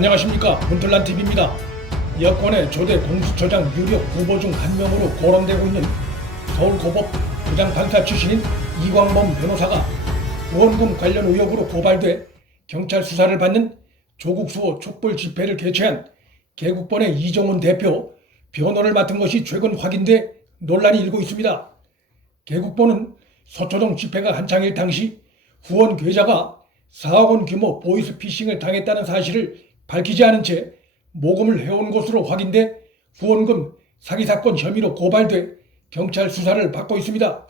안녕하십니까, 문틀란TV입니다. 여권의 초대 공수처장 유력 후보 중 한 명으로 거론되고 있는 서울고법 부장판사 출신인 이광범 변호사가 후원금 관련 의혹으로 고발돼 경찰 수사를 받는 조국 수호 촛불 집회를 개최한 개국본의 이종훈 대표 변호를 맡은 것이 최근 확인돼 논란이 일고 있습니다. 개국본은 서초동 집회가 한창일 당시 후원 계좌가 4억 원 규모 보이스피싱을 당했다는 사실을 밝히지 않은 채 모금을 해온 것으로 확인돼 후원금 사기 사건 혐의로 고발돼 경찰 수사를 받고 있습니다.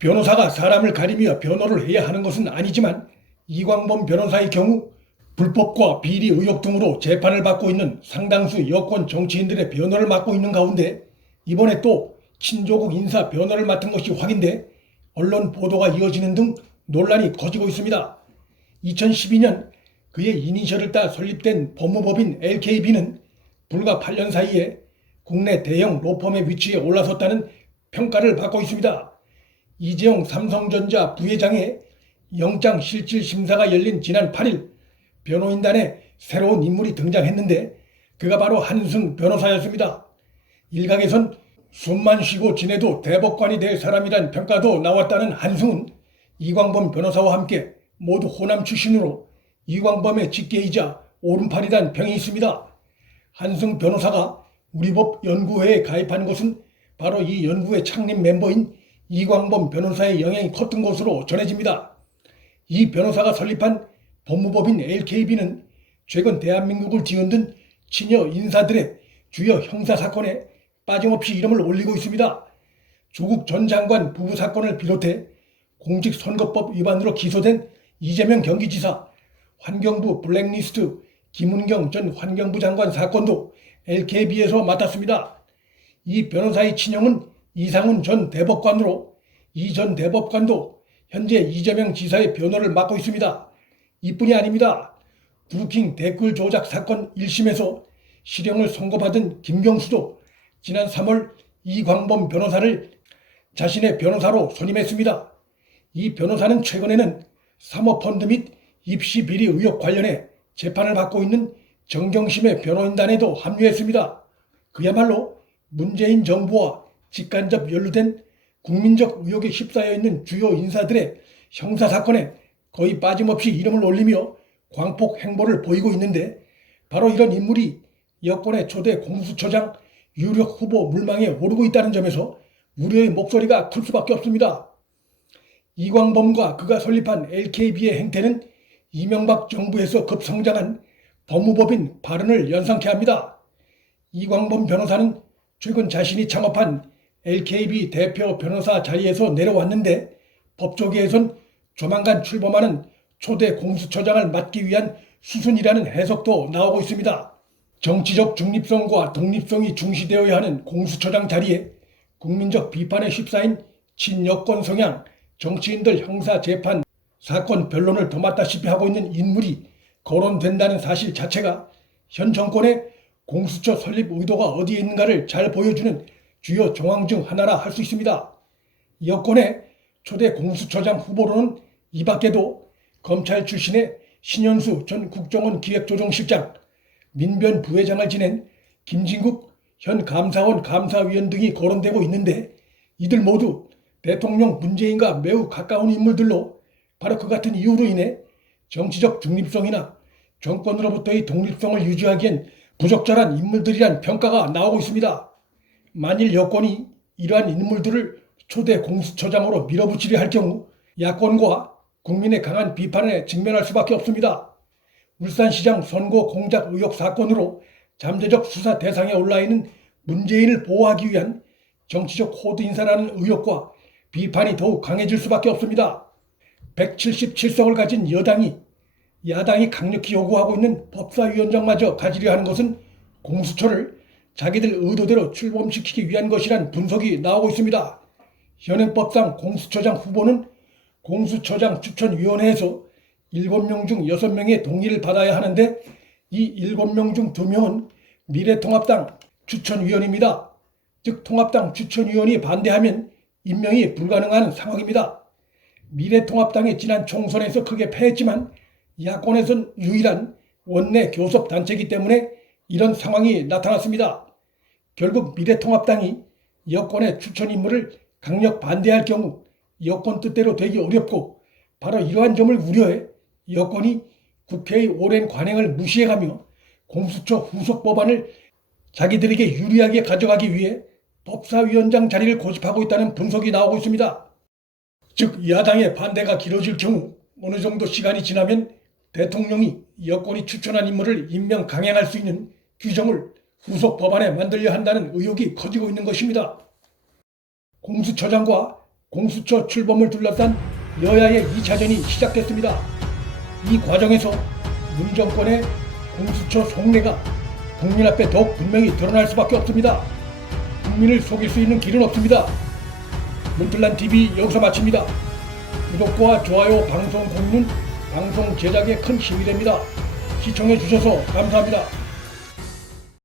변호사가 사람을 가리며 변호를 해야 하는 것은 아니지만 이광범 변호사의 경우 불법과 비리 의혹 등으로 재판을 받고 있는 상당수 여권 정치인들의 변호를 맡고 있는 가운데 이번에 또 친조국 인사 변호를 맡은 것이 확인돼 언론 보도가 이어지는 등 논란이 커지고 있습니다. 2012년 그의 이니셜을 따 설립된 법무법인 LKB는 불과 8년 사이에 국내 대형 로펌의 위치에 올라섰다는 평가를 받고 있습니다. 이재용 삼성전자 부회장의 영장실질심사가 열린 지난 8일 변호인단에 새로운 인물이 등장했는데 그가 바로 한승 변호사였습니다. 일각에선 숨만 쉬고 지내도 대법관이 될 사람이란 평가도 나왔다는 한승은 이광범 변호사와 함께 모두 호남 출신으로 이광범의 직계이자 오른팔이란 평이 있습니다. 한승 변호사가 우리법 연구회에 가입한 것은 바로 이 연구회 창립 멤버인 이광범 변호사의 영향이 컸던 것으로 전해집니다. 이 변호사가 설립한 법무법인 LKB는 최근 대한민국을 뒤흔든 친여 인사들의 주요 형사사건에 빠짐없이 이름을 올리고 있습니다. 조국 전 장관 부부 사건을 비롯해 공직선거법 위반으로 기소된 이재명 경기지사, 환경부 블랙리스트 김은경 전 환경부 장관 사건도 LKB에서 맡았습니다. 이 변호사의 친형은 이상훈 전 대법관으로 이 전 대법관도 현재 이재명 지사의 변호를 맡고 있습니다. 이뿐이 아닙니다. 드루킹 댓글 조작 사건 1심에서 실형을 선고받은 김경수도 지난 3월 이광범 변호사를 자신의 변호사로 선임했습니다. 이 변호사는 최근에는 사모펀드 및 입시 비리 의혹 관련해 재판을 받고 있는 정경심의 변호인단에도 합류했습니다. 그야말로 문재인 정부와 직간접 연루된 국민적 의혹에 휩싸여 있는 주요 인사들의 형사사건에 거의 빠짐없이 이름을 올리며 광폭 행보를 보이고 있는데 바로 이런 인물이 여권의 초대 공수처장 유력 후보 물망에 오르고 있다는 점에서 우려의 목소리가 클 수밖에 없습니다. 이광범과 그가 설립한 LKB의 행태는 이명박 정부에서 급성장한 법무법인 발언을 연상케 합니다. 이광범 변호사는 최근 자신이 창업한 LKB 대표 변호사 자리에서 내려왔는데 법조계에선 조만간 출범하는 초대 공수처장을 맡기 위한 수순이라는 해석도 나오고 있습니다. 정치적 중립성과 독립성이 중시되어야 하는 공수처장 자리에 국민적 비판에 휩싸인 친여권 성향 정치인들 형사재판 사건 변론을 도맡다시피 하고 있는 인물이 거론된다는 사실 자체가 현 정권의 공수처 설립 의도가 어디에 있는가를 잘 보여주는 주요 정황 중 하나라 할 수 있습니다. 여권의 초대 공수처장 후보로는 이 밖에도 검찰 출신의 신현수 전 국정원 기획조정실장, 민변 부회장을 지낸 김진국 현 감사원 감사위원 등이 거론되고 있는데 이들 모두 대통령 문재인과 매우 가까운 인물들로 바로 그 같은 이유로 인해 정치적 중립성이나 정권으로부터의 독립성을 유지하기엔 부적절한 인물들이란 평가가 나오고 있습니다. 만일 여권이 이러한 인물들을 초대 공수처장으로 밀어붙이려 할 경우 야권과 국민의 강한 비판에 직면할 수밖에 없습니다. 울산시장 선거 공작 의혹 사건으로 잠재적 수사 대상에 올라있는 문재인을 보호하기 위한 정치적 호드 인사라는 의혹과 비판이 더욱 강해질 수밖에 없습니다. 177석을 가진 여당이 야당이 강력히 요구하고 있는 법사위원장마저 가지려 하는 것은 공수처를 자기들 의도대로 출범시키기 위한 것이란 분석이 나오고 있습니다. 현행법상 공수처장 후보는 공수처장 추천위원회에서 7명 중 6명의 동의를 받아야 하는데 이 7명 중 2명은 미래통합당 추천위원입니다. 즉 통합당 추천위원이 반대하면 임명이 불가능한 상황입니다. 미래통합당이 지난 총선에서 크게 패했지만 야권에선 유일한 원내 교섭단체이기 때문에 이런 상황이 나타났습니다. 결국 미래통합당이 여권의 추천 인물을 강력 반대할 경우 여권 뜻대로 되기 어렵고, 바로 이러한 점을 우려해 여권이 국회의 오랜 관행을 무시해가며 공수처 후속 법안을 자기들에게 유리하게 가져가기 위해 법사위원장 자리를 고집하고 있다는 분석이 나오고 있습니다. 즉, 야당의 반대가 길어질 경우 어느 정도 시간이 지나면 대통령이 여권이 추천한 인물을 임명 강행할 수 있는 규정을 후속 법안에 만들려 한다는 의혹이 커지고 있는 것입니다. 공수처장과 공수처 출범을 둘러싼 여야의 2차전이 시작됐습니다. 이 과정에서 문 정권의 공수처 속내가 국민 앞에 더욱 분명히 드러날 수밖에 없습니다. 국민을 속일 수 있는 길은 없습니다. 문틀란TV 여기서 마칩니다. 구독과 좋아요, 방송 공유는 방송 제작에 큰 힘이 됩니다. 시청해 주셔서 감사합니다.